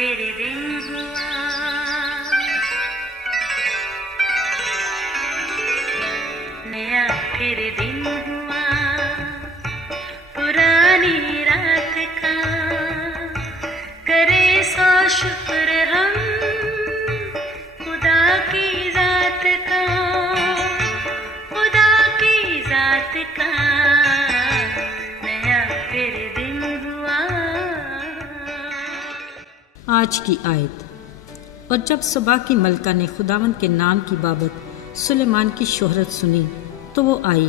پھر دن ہوا، نیا پھر دن ہوا، پرانی رات کا کرے سو شکر ہم خدا کی ذات کا، خدا کی ذات کا نیا پھر دن ہوا۔ آج کی آیت۔ اور جب سبا کی ملکہ نے خداوند کے نام کی بابت سلیمان کی شہرت سنی تو وہ آئی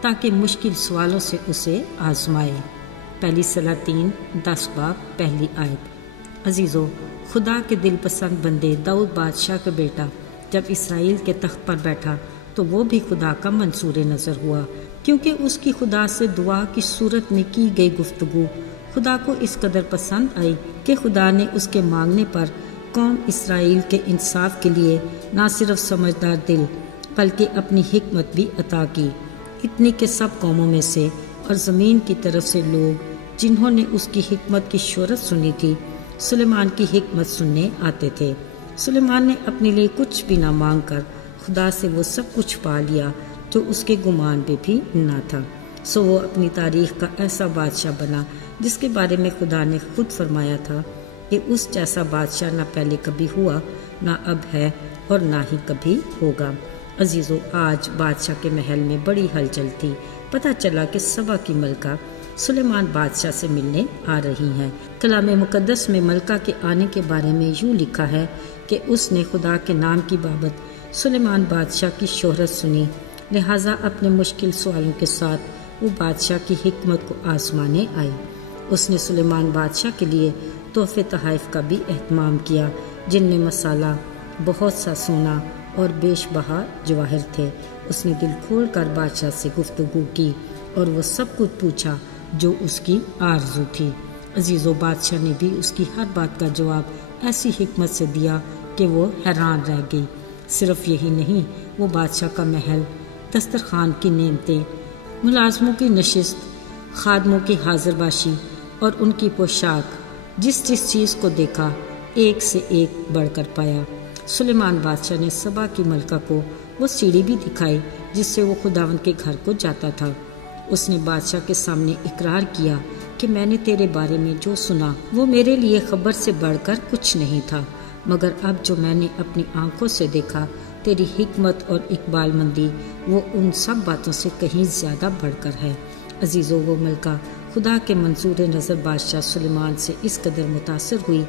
تاکہ مشکل سوالوں سے اسے آزمائے۔ پہلی سلاطین 10 باب پہلی آیت۔ عزیزو، خدا کے دل پسند بندے داؤد بادشاہ کا بیٹا جب اسرائیل کے تخت پر بیٹھا تو وہ بھی خدا کا منصور نظر ہوا، کیونکہ اس کی خدا سے دعا کی صورت میں کی گئی گفتگو خدا کو اس قدر پسند آئی کہ خدا نے اس کے مانگنے پر قوم اسرائیل کے انصاف کے لیے نہ صرف سمجھدار دل بلکہ اپنی حکمت بھی عطا کی، اتنی کہ سب قوموں میں سے اور زمین کی طرف سے لوگ جنہوں نے اس کی حکمت کی شہرت سنی تھی سلیمان کی حکمت سننے آتے تھے۔ سلیمان نے اپنے لیے کچھ بھی نہ مانگ کر خدا سے وہ سب کچھ پا لیا جو اس کے گمان میں بھی نہ تھا، سو وہ اپنی تاریخ کا ایسا بادشاہ بنا جس کے بارے میں خدا نے خود فرمایا تھا کہ اس جیسا بادشاہ نہ پہلے کبھی ہوا، نہ اب ہے اور نہ ہی کبھی ہوگا۔ عزیزو، آج بادشاہ کے محل میں بڑی ہلچل تھی۔ پتہ چلا کہ سبا کی ملکہ سلیمان بادشاہ سے ملنے آ رہی ہیں۔ کلام مقدس میں ملکہ کے آنے کے بارے میں یوں لکھا ہے کہ اس نے خدا کے نام کی بابت سلیمان بادشاہ کی شہرت سنی، لہٰذا اپنے مشکل سوالوں کے ساتھ وہ بادشاہ کی حکمت کو آزمانے آئی۔ اس نے سلیمان بادشاہ کے لیے تحفے تحائف کا بھی اہتمام کیا، جن میں مسالہ، بہت سا سونا اور بیش بہا جواہر تھے۔ اس نے دل کھول کر بادشاہ سے گفتگو کی اور وہ سب کچھ پوچھا جو اس کی آرزو تھی۔ عزیزو، بادشاہ نے بھی اس کی ہر بات کا جواب ایسی حکمت سے دیا کہ وہ حیران رہ گئی۔ صرف یہی نہیں، وہ بادشاہ کا محل، دسترخوان کی نعمتیں، ملازموں کی نشست، خادموں کی حاضر باشی اور ان کی پوشاک، جس چیز کو دیکھا ایک سے ایک بڑھ کر پایا۔ سلیمان بادشاہ نے سبا کی ملکہ کو وہ سیڑھی بھی دکھائی جس سے وہ خداوند کے گھر کو جاتا تھا۔ اس نے بادشاہ کے سامنے اقرار کیا کہ میں نے تیرے بارے میں جو سنا وہ میرے لیے خبر سے بڑھ کر کچھ نہیں تھا، مگر اب جو میں نے اپنی آنکھوں سے دیکھا، تیری حکمت اور اقبال مندی وہ ان سب باتوں سے کہیں زیادہ بڑھ کر ہے۔ عزیزو، وہ ملکہ خدا کے منظور نظر بادشاہ سلیمان سے اس قدر متاثر ہوئی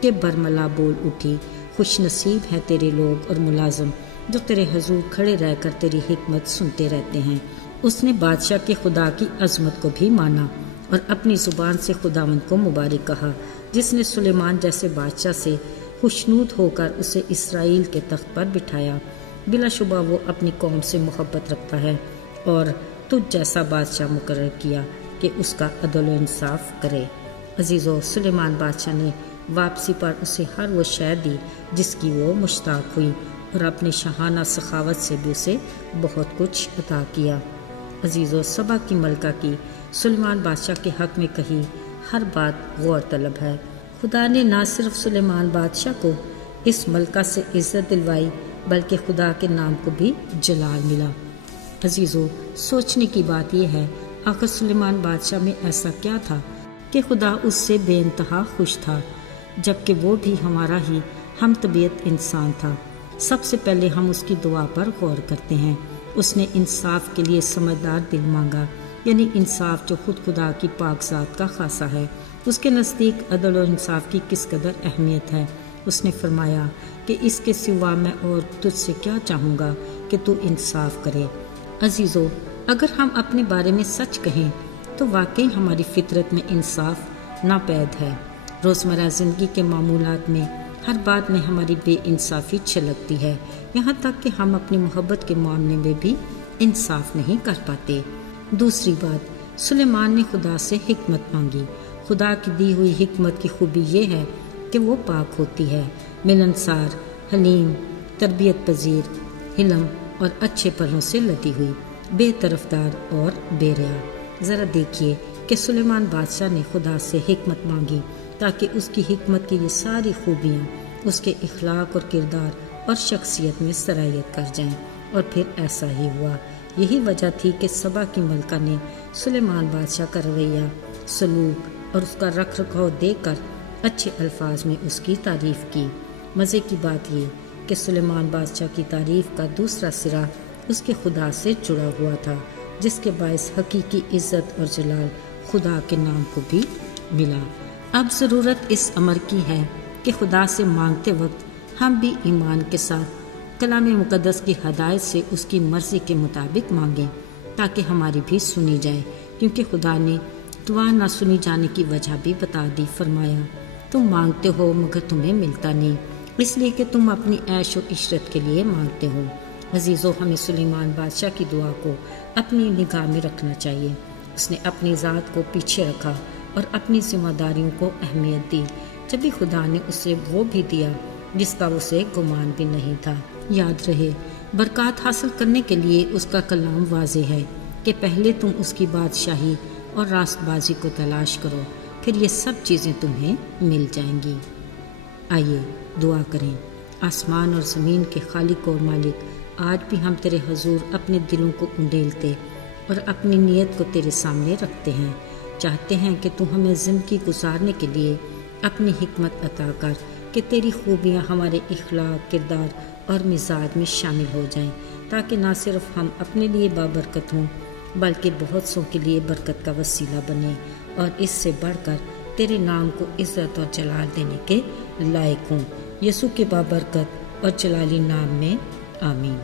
کہ برملا بول اٹھی، خوش نصیب ہیں تیرے لوگ اور ملازم جو تیرے حضور کھڑے رہ کر تیری حکمت سنتے رہتے ہیں۔ اس نے بادشاہ کے خدا کی عظمت کو بھی مانا اور اپنی زبان سے خداوند کو مبارک کہا، جس نے سلیمان جیسے بادشاہ سے خوشنود ہو کر اسے اسرائیل کے تخت پر بٹھایا۔ بلا شبہ وہ اپنی قوم سے محبت رکھتا ہے اور تجھ جیسا بادشاہ مقرر کیا کہ اس کا عدل و انصاف کرے۔ عزیزو، سلیمان بادشاہ نے واپسی پر اسے ہر وہ شے دی جس کی وہ مشتاق ہوئی اور اپنے شاہانہ سخاوت سے بھی اسے بہت کچھ عطا کیا۔ عزیزو، سبا کی ملکہ کی سلیمان بادشاہ کے حق میں کہی ہر بات غور طلب ہے۔ خدا نے نہ صرف سلیمان بادشاہ کو اس ملکہ سے عزت دلوائی بلکہ خدا کے نام کو بھی جلال ملا۔ عزیزو، سوچنے کی بات یہ ہے، آخر سلیمان بادشاہ میں ایسا کیا تھا کہ خدا اس سے بے انتہا خوش تھا، جبکہ وہ بھی ہمارا ہی ہم طبیعت انسان تھا۔ سب سے پہلے ہم اس کی دعا پر غور کرتے ہیں۔ اس نے انصاف کے لیے سمجھدار دل مانگا، یعنی انصاف جو خود خدا کی پاک ذات کا خاصہ ہے۔ اس کے نزدیک عدل و انصاف کی کس قدر اہمیت ہے۔ اس نے فرمایا کہ اس کے سوا میں اور تجھ سے کیا چاہوں گا کہ تو انصاف کرے۔ عزیزو، اگر ہم اپنے بارے میں سچ کہیں تو واقعی ہماری فطرت میں انصاف ناپید ہے۔ روزمرہ زندگی کے معمولات میں ہر بات میں ہماری بے انصافی چھلکتی ہے، یہاں تک کہ ہم اپنی محبت کے معاملے میں بھی انصاف نہیں کر پاتے۔ دوسری بات، سلیمان نے خدا سے حکمت مانگی۔ خدا کی دی ہوئی حکمت کی خوبی یہ ہے کہ وہ پاک ہوتی ہے، ملنسار، حلیم، تربیت پذیر، حلم اور اچھے پلوں سے لدی ہوئی، بے طرفدار اور بے ریا۔ ذرا دیکھیے کہ سلیمان بادشاہ نے خدا سے حکمت مانگی تاکہ اس کی حکمت کی یہ ساری خوبیاں اس کے اخلاق اور کردار اور شخصیت میں سرایت کر جائیں، اور پھر ایسا ہی ہوا۔ یہی وجہ تھی کہ سبا کی ملکہ نے سلیمان بادشاہ کا رویہ، سلوک اور اس کا رکھ رکھاؤ دیکھ کر اچھے الفاظ میں اس کی تعریف کی۔ مزے کی بات یہ کہ سلیمان بادشاہ کی تعریف کا دوسرا سرا اس کے خدا سے جڑا ہوا تھا، جس کے باعث حقیقی عزت اور جلال خدا کے نام کو بھی ملا۔ اب ضرورت اس امر کی ہے کہ خدا سے مانگتے وقت ہم بھی ایمان کے ساتھ کلام مقدس کی ہدایت سے اس کی مرضی کے مطابق مانگیں تاکہ ہماری بھی سنی جائے، کیونکہ خدا نے دعا نہ سنی جانے کی وجہ بھی بتا دی۔ فرمایا، تم مانگتے ہو مگر تمہیں ملتا نہیں، اس لیے کہ تم اپنی عیش و عشرت کے لیے مانگتے ہو۔ عزیزو، ہمیں سلیمان بادشاہ کی دعا کو اپنی نگاہ میں رکھنا چاہیے۔ اس نے اپنی ذات کو پیچھے رکھا اور اپنی ذمہ داریوں کو اہمیت دی، جبھی خدا نے اسے وہ بھی دیا جس کا اسے گمان بھی نہیں تھا۔ یاد رہے، برکات حاصل کرنے کے لیے اس کا کلام واضح ہے کہ پہلے تم اس کی بادشاہی اور راست بازی کو تلاش کرو، پھر یہ سب چیزیں تمہیں مل جائیں گی۔ آئیے دعا کریں۔ آسمان اور زمین کے خالق اور مالک، آج بھی ہم تیرے حضور اپنے دلوں کو انڈیلتے اور اپنی نیت کو تیرے سامنے رکھتے ہیں۔ چاہتے ہیں کہ تو ہمیں زندگی گزارنے کے لیے اپنی حکمت عطا کر کہ تیری خوبیاں ہمارے اخلاق، کردار اور مزاج میں شامل ہو جائیں، تاکہ نہ صرف ہم اپنے لیے بابرکت ہوں بلکہ بہت سو کے لیے برکت کا وسیلہ بنیں، اور اس سے بڑھ کر تیرے نام کو عزت اور جلال دینے کے لائق ہوں۔ یسوع کے بابرکت اور جلالی نام میں آمین۔